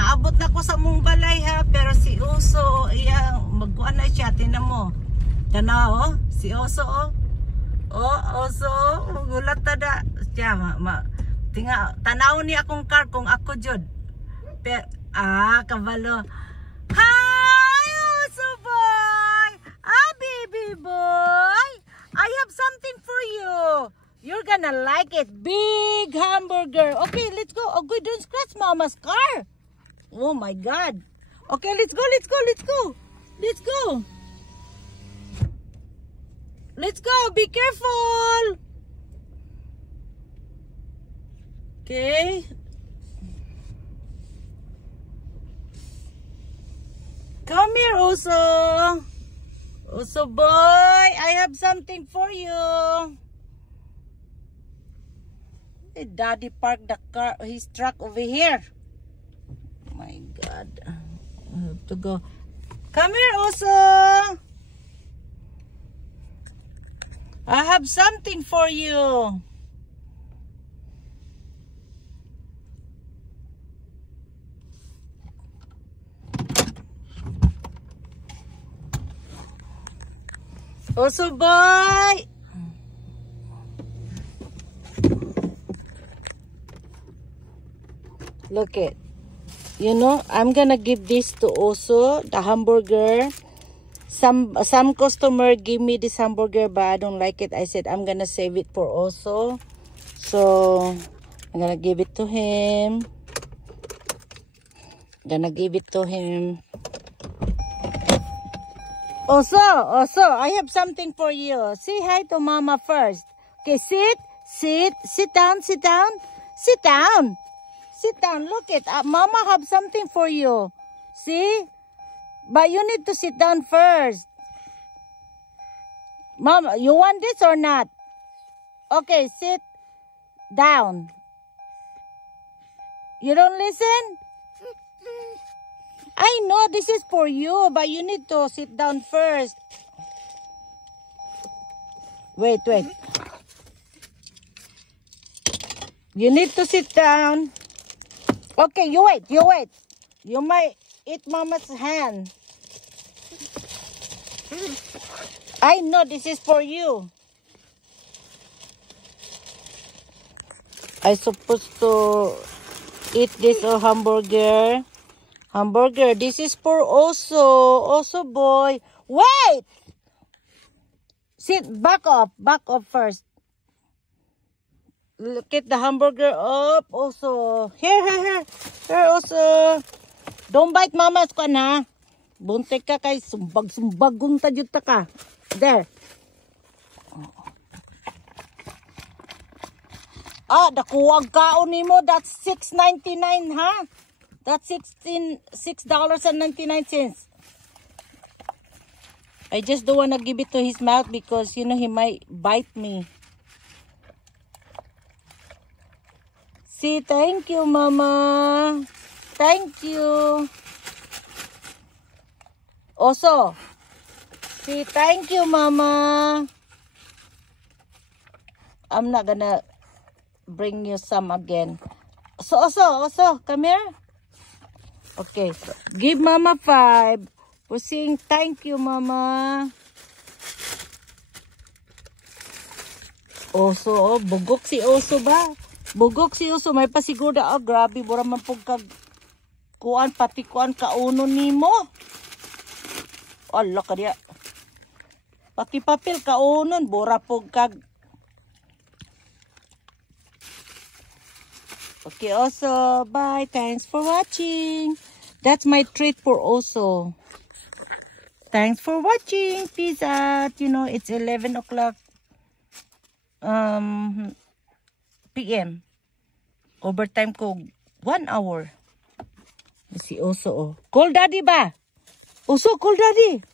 naabot na ko sa mong balay ha, pero si Oso, iya, magkuhan na siya, tinan mo. Tanaw, oh, si Oso, oh. Oh, Oso, gulat na da. Siya, tanaw niya akong car kung ako jud. Kabalo. Hi, Oso boy! Baby boy! I have something for you. You're gonna like it. Big hamburger. Okay, let's go. Oh, good, don't scratch Mama's car. Oh my God. Okay, let's go, let's go, let's go. Let's go. Let's go. Be careful. Okay. Come here, Oso. Oso boy, I have something for you. Hey, Daddy parked the car, his truck over here. Oh my God. I have to go. Come here, Oso. I have something for you. Oso boy. Look it. You know, I'm gonna give this to Oso, the hamburger. Some customer give me this hamburger, but I don't like it. I said I'm gonna save it for Oso. So I'm gonna give it to him. Gonna give it to him. Oso, I have something for you. Say hi to Mama first. Okay, sit down. Sit down. Look it. Mama have something for you. See? But you need to sit down first. Mama, you want this or not? Okay, sit down. You don't listen? I know this is for you, but you need to sit down first. Wait. You need to sit down. Okay, you wait. You might eat Mama's hand. I know this is for you. I supposed to eat this hamburger. Hamburger, this is for Oso boy. Wait! Sit, back off first. Look at the hamburger up, Oso. Here, Oso. Don't bite Mama's kan ha. Buntik ka kay sumbag gunta juta ka. There. Dakuwag kaon nimo, that's $6.99 ha. That's $6.99. I just don't want to give it to his mouth because, you know, he might bite me. See, thank you, Mama. Thank you. Oso. See, thank you, Mama. I'm not gonna bring you some again. So, Oso, come here. Okay, so give Mama 5 for saying thank you, Mama. Oso, bugok si Oso ba? Bugok si Oso, may pasiguro na, grabe, bura man pong pati kuan kauno nimo. Allah ka diya. Pati papel kaunon, bura pong Okay, Oso, bye. Thanks for watching. That's my treat for Oso. Thanks for watching. Peace out. You know, it's 11 o'clock p.m. Overtime ko 1 hour. Si Oso, oh. Call daddy ba? Oso, call daddy.